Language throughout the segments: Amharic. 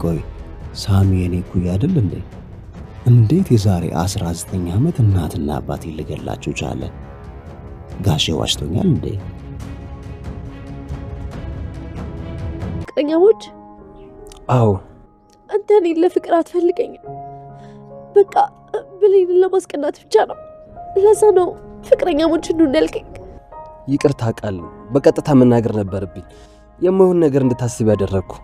ቆይ ሳሚ የኔ ኩያ አይደል እንዴ? እንዴት የዛሬ 19 ዓመት እናትና አባቴ ልገላቸው ቻለ? ጋሼ ዋሽቶኛል እንዴ? ፍቅረኛሞች? አዎ። አንተ እኔን ለፍቅር አትፈልገኝም። በቃ ብሌንን ለማስቀናት ብቻ ነው። ለዛ ነው ፍቅረኛሞች እንደሆነ ያልከኝ። ይቅርታ ቃል በቀጥታ መናገር ነበርብኝ። የማይሆን ነገር እንድታስብ ያደረግኩ።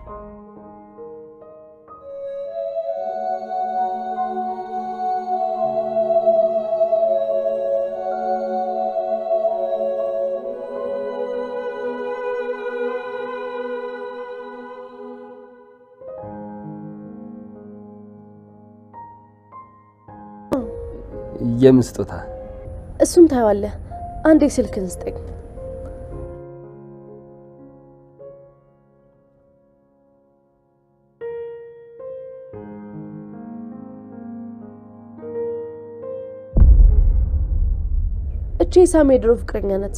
የምን ስጦታ? እሱን ታየዋለህ። አንዴ ስልክን ስጠኝ። እቺ ሳሚ የድሮ ፍቅረኛ ናት።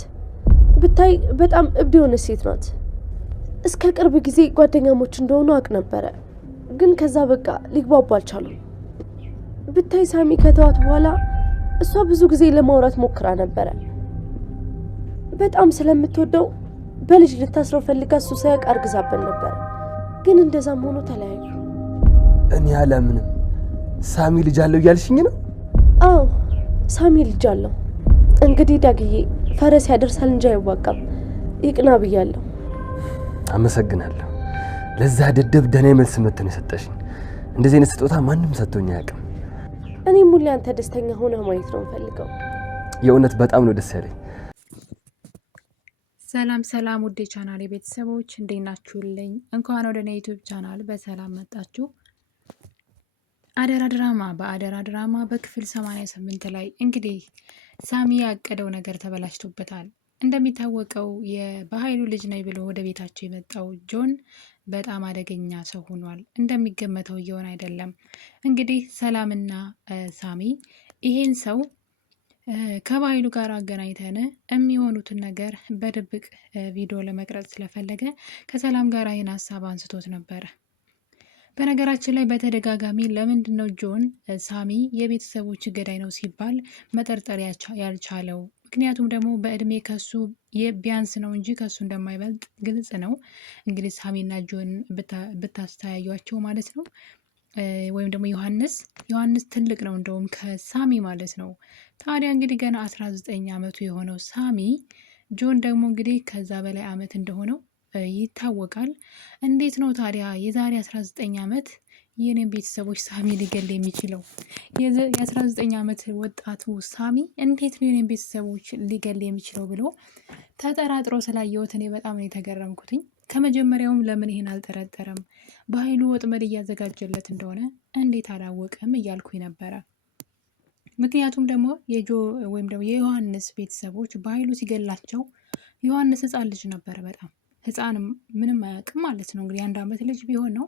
ብታይ በጣም እብድ የሆነች ሴት ናት። እስከ ቅርብ ጊዜ ጓደኛሞች እንደሆኑ አውቅ ነበረ፣ ግን ከዛ በቃ ሊግባቡ አልቻሉም። ብታይ ሳሚ ከተዋት በኋላ እሷ ብዙ ጊዜ ለማውራት ሞክራ ነበረ። በጣም ስለምትወደው በልጅ ልታስረው ፈልጋ እሱ ሳያውቅ አርግዛበት ነበር፣ ግን እንደዛም ሆኖ ተለያዩ። እኔ አላምንም። ሳሚ ልጅ አለው እያልሽኝ ነው? አዎ ሳሚ ልጅ አለው። እንግዲህ ዳግዬ ፈረስ ያደርሳል እንጂ አይዋጋም። ይቅና ብያለሁ። አመሰግናለሁ። ለዛ ደደብ ደህና መልስ መተን የሰጠሽኝ። እንደዚህ አይነት ስጦታ ማንም ሰጥቶኝ አያውቅም። እኔም ሁሌ አንተ ደስተኛ ሆነህ ማየት ነው የምፈልገው። የእውነት በጣም ነው ደስ ያለኝ። ሰላም ውዴ ቻናል ቤተሰቦች እንዴት ናችሁልኝ? እንኳን ወደ እኔ ዩቲዩብ ቻናል በሰላም መጣችሁ። በአደራ ድራማ በክፍል 88 ላይ እንግዲህ ሳሚ ያቀደው ነገር ተበላሽቶበታል። እንደሚታወቀው በኃይሉ ልጅ ነኝ ብሎ ወደ ቤታቸው የመጣው ጆን በጣም አደገኛ ሰው ሆኗል። እንደሚገመተው እየሆነ አይደለም። እንግዲህ ሰላምና ሳሚ ይሄን ሰው ከባህሉ ጋር አገናኝተን የሚሆኑትን ነገር በድብቅ ቪዲዮ ለመቅረጽ ስለፈለገ ከሰላም ጋር ይህን ሀሳብ አንስቶት ነበረ። በነገራችን ላይ በተደጋጋሚ ለምንድነው ጆን ሳሚ የቤተሰቦች ገዳይ ነው ሲባል መጠርጠር ያልቻለው? ምክንያቱም ደግሞ በእድሜ ከሱ ቢያንስ ነው እንጂ ከሱ እንደማይበልጥ ግልጽ ነው። እንግዲህ ሳሚና ጆን ብታስተያዩቸው ማለት ነው። ወይም ደግሞ ዮሐንስ ትልቅ ነው እንደውም ከሳሚ ማለት ነው። ታዲያ እንግዲህ ገና 19 ዓመቱ የሆነው ሳሚ ጆን ደግሞ እንግዲህ ከዛ በላይ ዓመት እንደሆነው ይታወቃል። እንዴት ነው ታዲያ የዛሬ 19 ዓመት የኔን ቤተሰቦች ሳሚ ሊገል የሚችለው? የ19 ዓመት ወጣቱ ሳሚ እንዴት ነው የኔን ቤተሰቦች ሊገል የሚችለው ብሎ ተጠራጥሮ ስላየሁት እኔ በጣም ነው የተገረምኩትኝ። ከመጀመሪያውም ለምን ይሄን አልጠረጠረም? በኃይሉ ወጥመድ እያዘጋጀለት እንደሆነ እንዴት አላወቀም እያልኩኝ ነበረ። ምክንያቱም ደግሞ ወይም ደግሞ የዮሐንስ ቤተሰቦች በኃይሉ ሲገላቸው ዮሐንስ ሕፃን ልጅ ነበረ። በጣም ሕፃን ምንም አያውቅም ማለት ነው። እንግዲህ 1 ዓመት ልጅ ቢሆን ነው።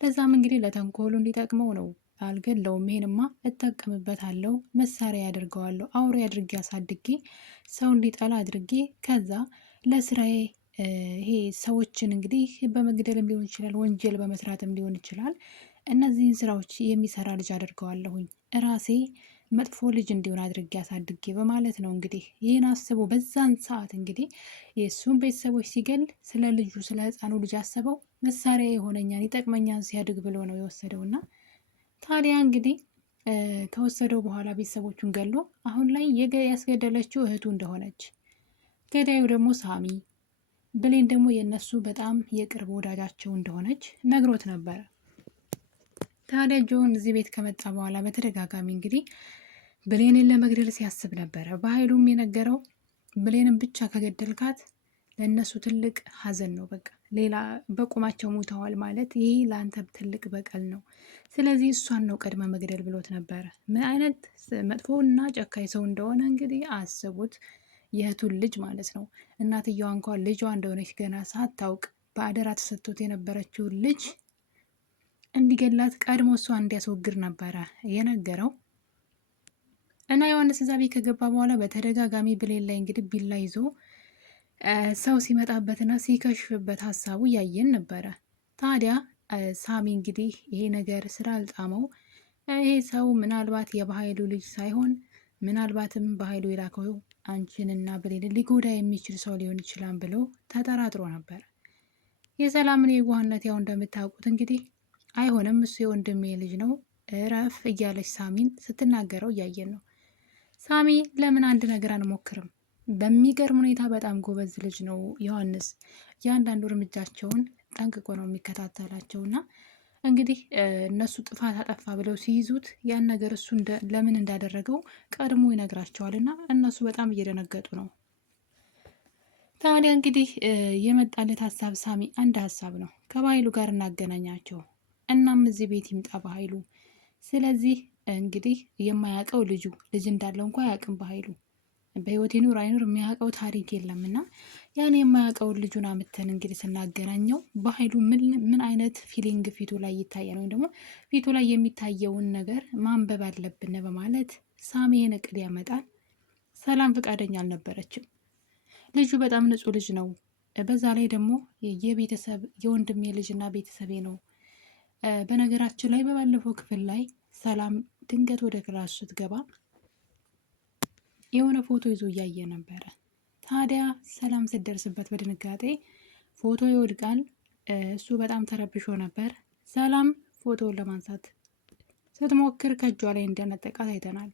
ለዛም እንግዲህ ለተንኮሉ እንዲጠቅመው ነው። አልገለውም፣ ይሄንማ እጠቀምበታለሁ፣ መሳሪያ ያደርገዋለሁ፣ አውሬ አድርጌ አሳድጌ ሰው እንዲጠላ አድርጌ ከዛ ለስራዬ ይሄ ሰዎችን እንግዲህ በመግደልም ሊሆን ይችላል፣ ወንጀል በመስራትም ሊሆን ይችላል። እነዚህን ስራዎች የሚሰራ ልጅ አድርገዋለሁኝ ራሴ መጥፎ ልጅ እንዲሆን አድርጌ አሳድጌ በማለት ነው። እንግዲህ ይህን አስቦ በዛን ሰዓት እንግዲህ የእሱን ቤተሰቦች ሲገል ስለ ልጁ ስለ ህፃኑ ልጅ አስበው መሳሪያ የሆነኛን ይጠቅመኛን ሲያድግ ብሎ ነው የወሰደውና ታዲያ እንግዲህ ከወሰደው በኋላ ቤተሰቦቹን ገሎ አሁን ላይ ያስገደለችው እህቱ እንደሆነች፣ ገዳዩ ደግሞ ሳሚ፣ ብሌን ደግሞ የነሱ በጣም የቅርብ ወዳጃቸው እንደሆነች ነግሮት ነበረ። ታዲያ ጆን እዚህ ቤት ከመጣ በኋላ በተደጋጋሚ እንግዲህ ብሌንን ለመግደል ሲያስብ ነበረ። በኃይሉም የነገረው ብሌንን ብቻ ከገደልካት ለእነሱ ትልቅ ሀዘን ነው፣ በቃ ሌላ በቁማቸው ሞተዋል ማለት ይህ ለአንተ ትልቅ በቀል ነው፣ ስለዚህ እሷን ነው ቀድመ መግደል ብሎት ነበረ። ምን አይነት መጥፎና ጨካኝ ሰው እንደሆነ እንግዲህ አስቡት። የእህቱን ልጅ ማለት ነው። እናትየዋ እንኳን ልጇ እንደሆነች ገና ሳታውቅ በአደራ ተሰጥቶት የነበረችውን ልጅ እንዲገላት ቀድሞ እሷ እንዲያስወግድ ነበረ የነገረው። እና ዮሐንስ እዛ ቤት ከገባ በኋላ በተደጋጋሚ ብሌን ላይ እንግዲህ ቢላ ይዞ ሰው ሲመጣበትና ሲከሽፍበት ሀሳቡ እያየን ነበረ። ታዲያ ሳሚ እንግዲህ ይሄ ነገር ስላልጣመው ይሄ ሰው ምናልባት የበኃይሉ ልጅ ሳይሆን ምናልባትም በኃይሉ የላከው አንቺንና ብሌንን ሊጎዳ የሚችል ሰው ሊሆን ይችላል ብሎ ተጠራጥሮ ነበር። የሰላምን የዋህነት ያው እንደምታውቁት እንግዲህ አይሆንም፣ እሱ የወንድሜ ልጅ ነው እረፍ እያለች ሳሚን ስትናገረው እያየን ነው። ሳሚ ለምን አንድ ነገር አንሞክርም? በሚገርም ሁኔታ በጣም ጎበዝ ልጅ ነው ዮሐንስ። እያንዳንዱ እርምጃቸውን ጠንቅቆ ነው የሚከታተላቸው እና እንግዲህ እነሱ ጥፋት አጠፋ ብለው ሲይዙት ያን ነገር እሱ ለምን እንዳደረገው ቀድሞ ይነግራቸዋል እና እነሱ በጣም እየደነገጡ ነው። ታዲያ እንግዲህ የመጣለት ሀሳብ ሳሚ አንድ ሀሳብ ነው፣ ከበኃይሉ ጋር እናገናኛቸው። እናም እዚህ ቤት ይምጣ በኃይሉ። ስለዚህ እንግዲህ የማያውቀው ልጅ እንዳለው እንኳ አያውቅም በኃይሉ። በህይወት ይኑር አይኑር የሚያውቀው ታሪክ የለም እና ያን የማያውቀውን ልጁን አምተን እንግዲህ ስናገናኘው በኃይሉ ምን አይነት ፊሊንግ ፊቱ ላይ ይታያል፣ ወይም ደግሞ ፊቱ ላይ የሚታየውን ነገር ማንበብ አለብን በማለት ሳሚ ይህን እቅድ ያመጣል። ሰላም ፈቃደኛ አልነበረችም። ልጁ በጣም ንጹሕ ልጅ ነው። በዛ ላይ ደግሞ የቤተሰብ የወንድሜ ልጅና ቤተሰቤ ነው። በነገራችን ላይ በባለፈው ክፍል ላይ ሰላም ድንገት ወደ ክላስ ስትገባ የሆነ ፎቶ ይዞ እያየ ነበረ። ታዲያ ሰላም ስትደርስበት በድንጋጤ ፎቶ ይወድቃል። እሱ በጣም ተረብሾ ነበር። ሰላም ፎቶውን ለማንሳት ስትሞክር ከእጇ ላይ እንደነጠቃት አይተናል።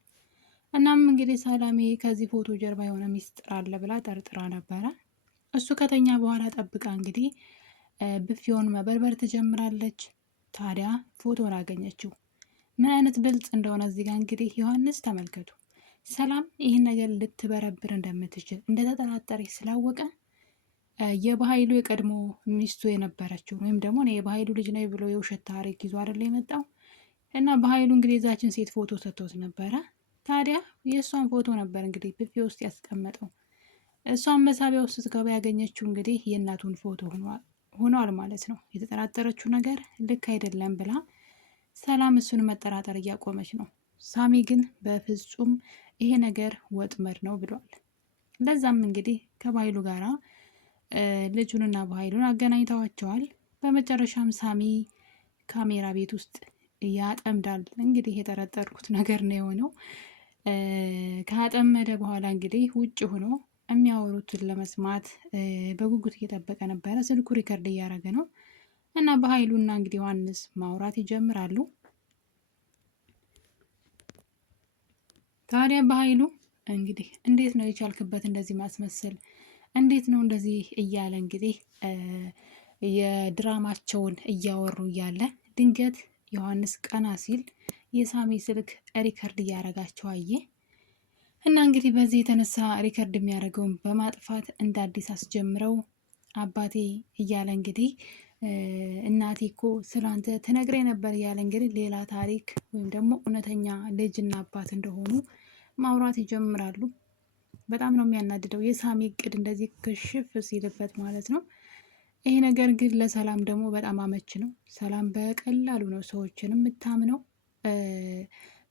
እናም እንግዲህ ሰላሜ ከዚህ ፎቶ ጀርባ የሆነ ሚስጥር አለ ብላ ጠርጥራ ነበረ። እሱ ከተኛ በኋላ ጠብቃ እንግዲህ ብፌውን መበርበር ትጀምራለች። ታዲያ ፎቶን አገኘችው። ምን አይነት ብልጥ እንደሆነ እዚህ ጋር እንግዲህ ዮሐንስ ተመልከቱ። ሰላም ይህን ነገር ልትበረብር እንደምትችል እንደተጠራጠረች ስላወቀ የበኃይሉ የቀድሞ ሚስቱ የነበረችው ወይም ደግሞ የበኃይሉ ልጅ ነኝ ብሎ የውሸት ታሪክ ይዞ አይደለ የመጣው እና በኃይሉ እንግዲህ የዛችን ሴት ፎቶ ሰጥቶት ነበረ። ታዲያ የእሷን ፎቶ ነበር እንግዲህ ብፌ ውስጥ ያስቀመጠው። እሷን መሳቢያ ውስጥ ስትገባ ያገኘችው እንግዲህ የእናቱን ፎቶ ሆኗል ማለት ነው። የተጠራጠረችው ነገር ልክ አይደለም ብላ ሰላም እሱን መጠራጠር እያቆመች ነው። ሳሚ ግን በፍጹም ይሄ ነገር ወጥመድ ነው ብሏል። ለዛም እንግዲህ ከበኃይሉ ጋራ ልጁንና በኃይሉን አገናኝተዋቸዋል። በመጨረሻም ሳሚ ካሜራ ቤት ውስጥ ያጠምዳል። እንግዲህ የጠረጠርኩት ነገር ነው የሆነው። ካጠመደ በኋላ እንግዲህ ውጭ ሆኖ የሚያወሩትን ለመስማት በጉጉት እየጠበቀ ነበረ። ስልኩ ሪከርድ እያደረገ ነው እና በኃይሉና እንግዲህ ዮሐንስ ማውራት ይጀምራሉ። ታዲያ በኃይሉ እንግዲህ እንዴት ነው የቻልክበት እንደዚህ ማስመሰል? እንዴት ነው እንደዚህ እያለ እንግዲህ የድራማቸውን እያወሩ እያለ ድንገት ዮሐንስ ቀና ሲል የሳሚ ስልክ ሪከርድ እያረጋቸው አየ እና እንግዲህ በዚህ የተነሳ ሪከርድ የሚያደርገውን በማጥፋት እንደ አዲስ አስጀምረው አባቴ እያለ እንግዲህ እናቴ እኮ ስላንተ ትነግረኝ ነበር እያለ እንግዲህ ሌላ ታሪክ ወይም ደግሞ እውነተኛ ልጅና አባት እንደሆኑ ማውራት ይጀምራሉ። በጣም ነው የሚያናድደው የሳሚ እቅድ እንደዚህ ክሽፍ ሲልበት ማለት ነው። ይሄ ነገር ግን ለሰላም ደግሞ በጣም አመች ነው። ሰላም በቀላሉ ነው ሰዎችን የምታምነው።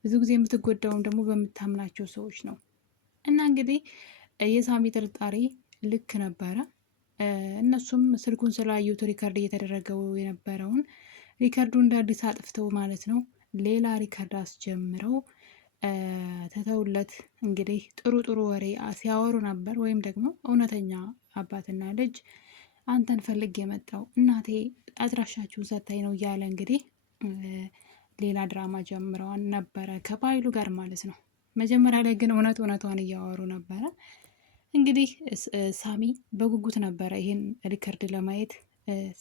ብዙ ጊዜ የምትጎዳውም ደግሞ በምታምናቸው ሰዎች ነው። እና እንግዲህ የሳሚ ጥርጣሬ ልክ ነበረ። እነሱም ስልኩን ስላዩት ሪከርድ እየተደረገው የነበረውን ሪከርዱ እንደ አዲስ አጥፍተው ማለት ነው ሌላ ሪከርድ አስጀምረው ተተውለት እንግዲህ ጥሩ ጥሩ ወሬ ሲያወሩ ነበር። ወይም ደግሞ እውነተኛ አባትና ልጅ አንተን ፈልግ የመጣው እናቴ አድራሻችሁን ሰታኝ ነው እያለ እንግዲህ ሌላ ድራማ ጀምረዋን ነበረ ከበኃይሉ ጋር ማለት ነው። መጀመሪያ ላይ ግን እውነቷን እያወሩ ነበረ። እንግዲህ ሳሚ በጉጉት ነበረ ይህን ሪከርድ ለማየት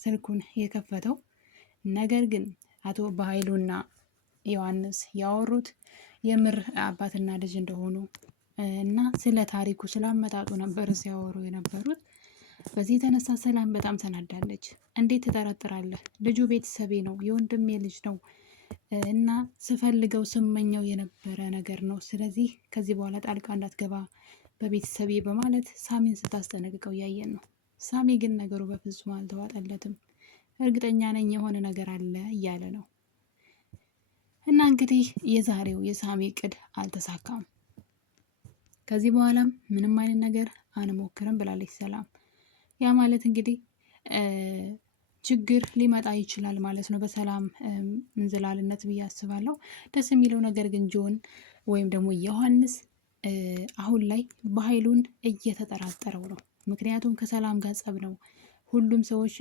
ስልኩን የከፈተው። ነገር ግን አቶ በኃይሉና ዮሐንስ ያወሩት የምር አባትና ልጅ እንደሆኑ እና ስለ ታሪኩ ስላመጣጡ ነበር ሲያወሩ የነበሩት። በዚህ የተነሳ ሰላም በጣም ተናዳለች። እንዴት ትጠረጥራለህ? ልጁ ቤተሰቤ ነው፣ የወንድሜ ልጅ ነው እና ስፈልገው ስመኘው የነበረ ነገር ነው። ስለዚህ ከዚህ በኋላ ጣልቃ እንዳትገባ በቤተሰቤ በማለት ሳሚን ስታስጠነቅቀው እያየን ነው። ሳሚ ግን ነገሩ በፍጹም አልተዋጠለትም። እርግጠኛ ነኝ የሆነ ነገር አለ እያለ ነው። እና እንግዲህ የዛሬው የሳሚ እቅድ አልተሳካም። ከዚህ በኋላም ምንም አይነት ነገር አንሞክርም ብላለች ሰላም። ያ ማለት እንግዲህ ችግር ሊመጣ ይችላል ማለት ነው፣ በሰላም እንዝላልነት ብዬ አስባለሁ። ደስ የሚለው ነገር ግን ጆን ወይም ደግሞ ዮሐንስ አሁን ላይ በኃይሉን እየተጠራጠረው ነው። ምክንያቱም ከሰላም ጋር ጸብ ነው። ሁሉም ሰዎች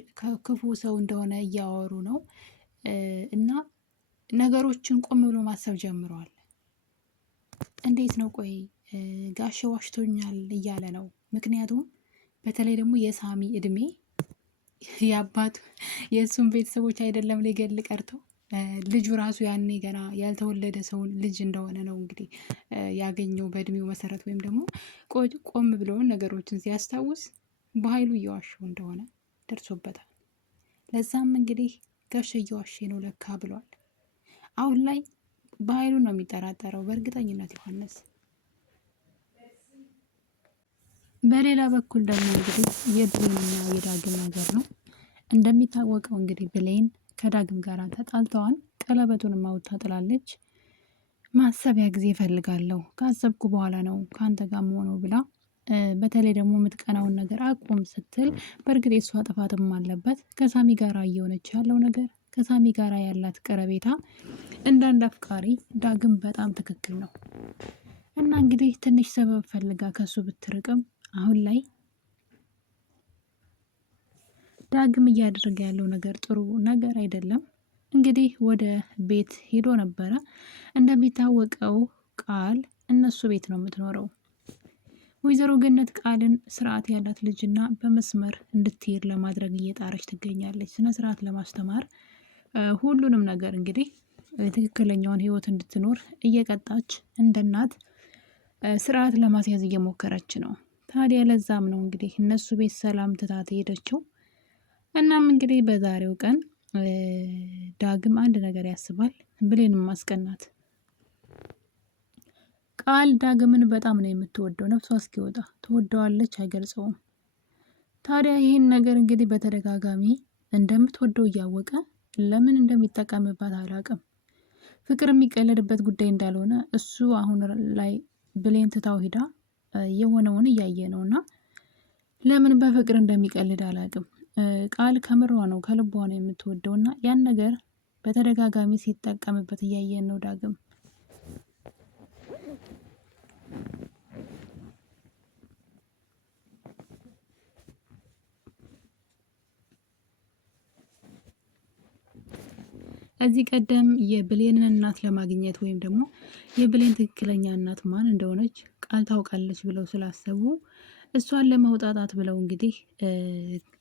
ክፉ ሰው እንደሆነ እያወሩ ነው እና ነገሮችን ቆም ብሎ ማሰብ ጀምረዋል። እንዴት ነው ቆይ ጋሼ ዋሽቶኛል እያለ ነው። ምክንያቱም በተለይ ደግሞ የሳሚ እድሜ የአባቱ የእሱን ቤተሰቦች አይደለም ሊገል ቀርቶ ልጁ ራሱ ያኔ ገና ያልተወለደ ሰውን ልጅ እንደሆነ ነው እንግዲህ ያገኘው በእድሜው መሰረት ወይም ደግሞ ቆም ብለውን ነገሮችን ሲያስታውስ በኃይሉ እየዋሸው እንደሆነ ደርሶበታል። ለዛም እንግዲህ ጋሼ እየዋሼ ነው ለካ ብሏል። አሁን ላይ በኃይሉ ነው የሚጠራጠረው በእርግጠኝነት ዮሐንስ። በሌላ በኩል ደግሞ እንግዲህ የብሌንና የዳግም ነገር ነው። እንደሚታወቀው እንግዲህ ብሌን ከዳግም ጋር ተጣልተዋል። ቀለበቱን ማውጣ ጥላለች። ማሰቢያ ጊዜ እፈልጋለሁ፣ ካሰብኩ በኋላ ነው ከአንተ ጋር መሆነው ብላ በተለይ ደግሞ የምትቀናውን ነገር አቁም ስትል በእርግጥ የሷ ጥፋትም አለበት። ከሳሚ ጋር እየሆነች ያለው ነገር ከሳሚ ጋር ያላት ቀረቤታ እንዳንድ አፍቃሪ ዳግም በጣም ትክክል ነው እና እንግዲህ ትንሽ ሰበብ ፈልጋ ከሱ ብትርቅም አሁን ላይ ዳግም እያደረገ ያለው ነገር ጥሩ ነገር አይደለም። እንግዲህ ወደ ቤት ሄዶ ነበረ። እንደሚታወቀው ቃል እነሱ ቤት ነው የምትኖረው። ወይዘሮ ገነት ቃልን ስርዓት ያላት ልጅና በመስመር እንድትሄድ ለማድረግ እየጣረች ትገኛለች። ስነ ስርዓት ለማስተማር ሁሉንም ነገር እንግዲህ ትክክለኛውን ህይወት እንድትኖር እየቀጣች እንደ እናት ስርዓት ለማስያዝ እየሞከረች ነው። ታዲያ ለዛም ነው እንግዲህ እነሱ ቤት ሰላም ትታት ሄደችው። እናም እንግዲህ በዛሬው ቀን ዳግም አንድ ነገር ያስባል፣ ብሌንም ማስቀናት። ቃል ዳግምን በጣም ነው የምትወደው፣ ነፍሷ እስኪወጣ ትወደዋለች፣ አይገልጸውም። ታዲያ ይህን ነገር እንግዲህ በተደጋጋሚ እንደምትወደው እያወቀ ለምን እንደሚጠቀምባት አላውቅም። ፍቅር የሚቀለድበት ጉዳይ እንዳልሆነ እሱ አሁን ላይ ብሌን ትታው ሂዳ የሆነውን እያየ ነው እና ለምን በፍቅር እንደሚቀልድ አላውቅም። ቃል ከምሯ ነው ከልቧ ነው የምትወደው እና ያን ነገር በተደጋጋሚ ሲጠቀምበት እያየን ነው ዳግም። እዚህ ቀደም የብሌንን እናት ለማግኘት ወይም ደግሞ የብሌን ትክክለኛ እናት ማን እንደሆነች ቃል ታውቃለች ብለው ስላሰቡ እሷን ለማውጣጣት ብለው እንግዲህ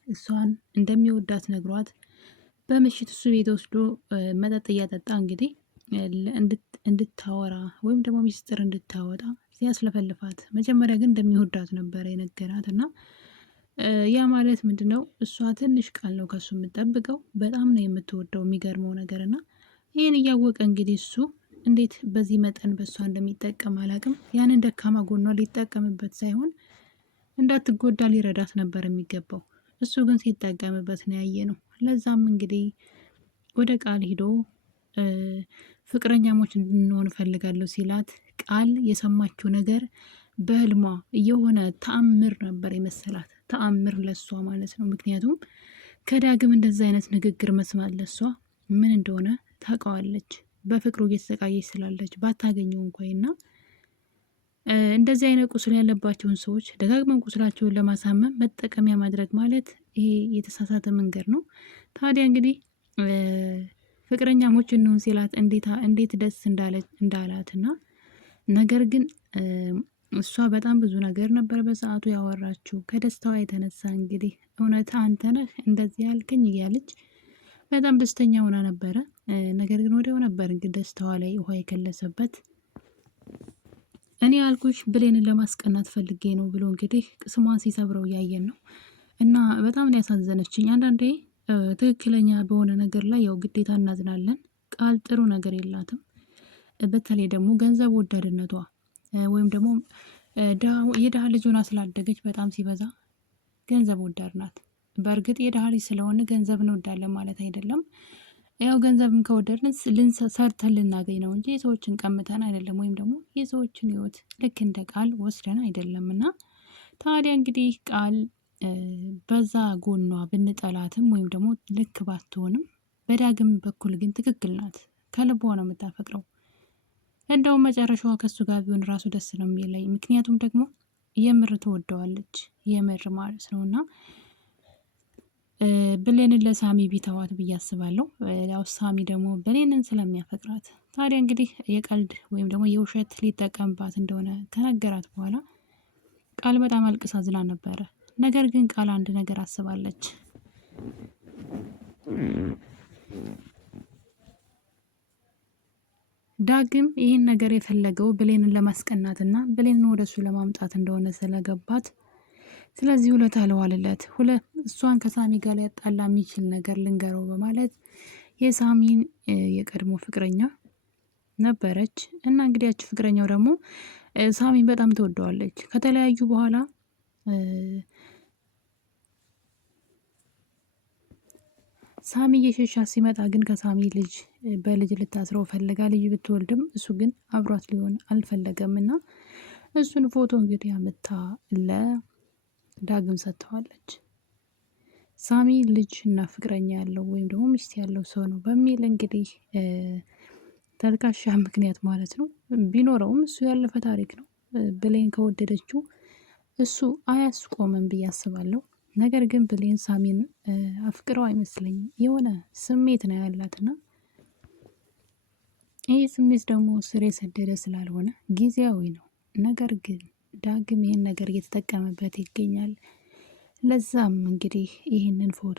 እሷን እንደሚወዳት ነግሯት በምሽት እሱ ቤት ወስዶ መጠጥ እያጠጣ እንግዲህ እንድታወራ ወይም ደግሞ ሚስጥር እንድታወጣ ሲያስለፈልፋት፣ መጀመሪያ ግን እንደሚወዳት ነበረ የነገራት እና ያ ማለት ምንድነው? እሷ ትንሽ ቃል ነው ከሱ የምትጠብቀው፣ በጣም ነው የምትወደው። የሚገርመው ነገር እና ይህን እያወቀ እንግዲህ እሱ እንዴት በዚህ መጠን በእሷ እንደሚጠቀም አላቅም። ያንን ደካማ ጎኗ ሊጠቀምበት ሳይሆን እንዳትጎዳ ሊረዳት ነበር የሚገባው። እሱ ግን ሲጠቀምበት ነው ያየ ነው። ለዛም እንግዲህ ወደ ቃል ሂዶ ፍቅረኛሞች እንድንሆን እፈልጋለሁ ሲላት ቃል የሰማችው ነገር በህልሟ የሆነ ተአምር ነበር የመሰላት። ተአምር ለሷ ማለት ነው። ምክንያቱም ከዳግም እንደዚህ አይነት ንግግር መስማት ለሷ ምን እንደሆነ ታውቀዋለች። በፍቅሩ እየተሰቃየች ስላለች ባታገኘው እንኳንና እንደዚህ አይነት ቁስል ያለባቸውን ሰዎች ደጋግመን ቁስላቸውን ለማሳመን መጠቀሚያ ማድረግ ማለት ይሄ የተሳሳተ መንገድ ነው። ታዲያ እንግዲህ ፍቅረኛሞች እንሁን ሲላት እንዴት ደስ እንዳላትና ነገር ግን እሷ በጣም ብዙ ነገር ነበር በሰዓቱ ያወራችው። ከደስታዋ የተነሳ እንግዲህ እውነት አንተ ነህ እንደዚህ ያልከኝ እያለች በጣም ደስተኛ ሆና ነበረ። ነገር ግን ወዲያው ነበር እንግዲህ ደስታዋ ላይ ውሃ የከለሰበት። እኔ ያልኩሽ ብሌንን ለማስቀናት ፈልጌ ነው ብሎ እንግዲህ ቅስሟን ሲሰብረው እያየን ነው እና በጣም ነው ያሳዘነችኝ። አንዳንዴ ትክክለኛ በሆነ ነገር ላይ ያው ግዴታ እናዝናለን። ቃል ጥሩ ነገር የላትም። በተለይ ደግሞ ገንዘብ ወዳድነቷ ወይም ደግሞ የድሃ ልጅ ሆና ስላደገች በጣም ሲበዛ ገንዘብ ወዳድ ናት። በእርግጥ የድሃ ልጅ ስለሆነ ገንዘብ እንወዳለን ማለት አይደለም። ያው ገንዘብን ከወደድን ሰርተን ልናገኝ ነው እንጂ የሰዎችን ቀምተን አይደለም፣ ወይም ደግሞ የሰዎችን ህይወት ልክ እንደ ቃል ወስደን አይደለም። እና ታዲያ እንግዲህ ቃል በዛ ጎኗ ብንጠላትም ወይም ደግሞ ልክ ባትሆንም በዳግም በኩል ግን ትክክል ናት። ከልቧ ነው የምታፈቅረው። እንደውም መጨረሻዋ ከሱ ጋር ቢሆን ራሱ ደስ ነው የሚለኝ። ምክንያቱም ደግሞ የምር ትወደዋለች፣ የምር ማለት ነው። እና ብሌንን ለሳሚ ቢተዋት ብዬ አስባለሁ። ያው ሳሚ ደግሞ ብሌንን ስለሚያፈቅራት ታዲያ እንግዲህ የቀልድ ወይም ደግሞ የውሸት ሊጠቀምባት እንደሆነ ከነገራት በኋላ ቃል በጣም አልቅሳ ዝላ ነበረ። ነገር ግን ቃል አንድ ነገር አስባለች። ዳግም ይህን ነገር የፈለገው ብሌንን ለማስቀናትና ብሌንን ወደሱ ለማምጣት እንደሆነ ስለገባት ስለዚህ ውለታ ለዋልለት እሷን ከሳሚ ጋር ሊያጣላ የሚችል ነገር ልንገረው በማለት የሳሚን የቀድሞ ፍቅረኛ ነበረች እና እንግዲህ ያቺ ፍቅረኛው ደግሞ ሳሚን በጣም ትወደዋለች። ከተለያዩ በኋላ ሳሚ እየሸሻት ሲመጣ ግን ከሳሚ በልጅ ልታስረው ፈልጋ ልጅ ብትወልድም እሱ ግን አብሯት ሊሆን አልፈለገም እና እሱን ፎቶ እንግዲህ አመታ ለዳግም ሰጥተዋለች። ሳሚ ልጅ እና ፍቅረኛ ያለው ወይም ደግሞ ሚስት ያለው ሰው ነው በሚል እንግዲህ ተልካሻ ምክንያት ማለት ነው። ቢኖረውም እሱ ያለፈ ታሪክ ነው። ብሌን ከወደደችው እሱ አያስቆምም ብዬ አስባለሁ። ነገር ግን ብሌን ሳሚን አፍቅረው አይመስለኝም። የሆነ ስሜት ነው ያላትና ይህ ስሜት ደግሞ ስር የሰደደ ስላልሆነ ጊዜያዊ ነው። ነገር ግን ዳግም ይህን ነገር እየተጠቀመበት ይገኛል። ለዛም እንግዲህ ይህንን ፎቶ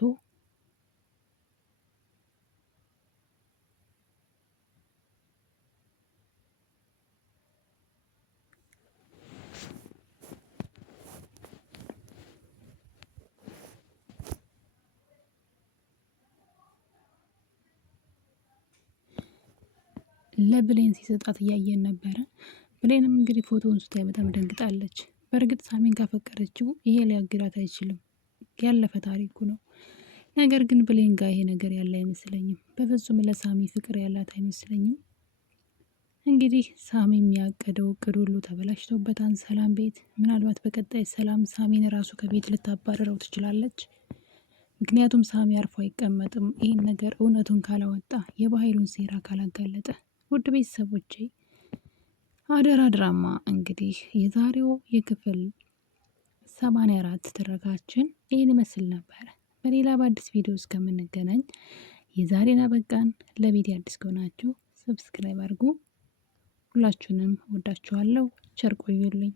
ለብሌን ሲሰጣት እያየን ነበረ። ብሌንም እንግዲህ ፎቶውን ስታይ በጣም ደንግጣለች። በእርግጥ ሳሚን ካፈቀረችው ይሄ ሊያግዳት አይችልም፣ ያለፈ ታሪኩ ነው። ነገር ግን ብሌን ጋር ይሄ ነገር ያለ አይመስለኝም። በፍጹም ለሳሚ ፍቅር ያላት አይመስለኝም። እንግዲህ ሳሚ የሚያቀደው እቅድ ሁሉ ተበላሽቶበታል። ሰላም ቤት ምናልባት በቀጣይ ሰላም ሳሚን ራሱ ከቤት ልታባረረው ትችላለች። ምክንያቱም ሳሚ አርፎ አይቀመጥም። ይህን ነገር እውነቱን ካላወጣ፣ የባህሉን ሴራ ካላጋለጠ። ውድ ቤተሰቦቼ አደራ ድራማ እንግዲህ የዛሬው የክፍል 84 ትረካችን ይህን ይመስል ነበረ። በሌላ በአዲስ ቪዲዮ እስከምንገናኝ የዛሬን አበቃን። ለቤት አዲስ ከሆናችሁ ሰብስክራይብ አድርጉ። ሁላችሁንም ወዳችኋለሁ። ቸር ቆዩልኝ።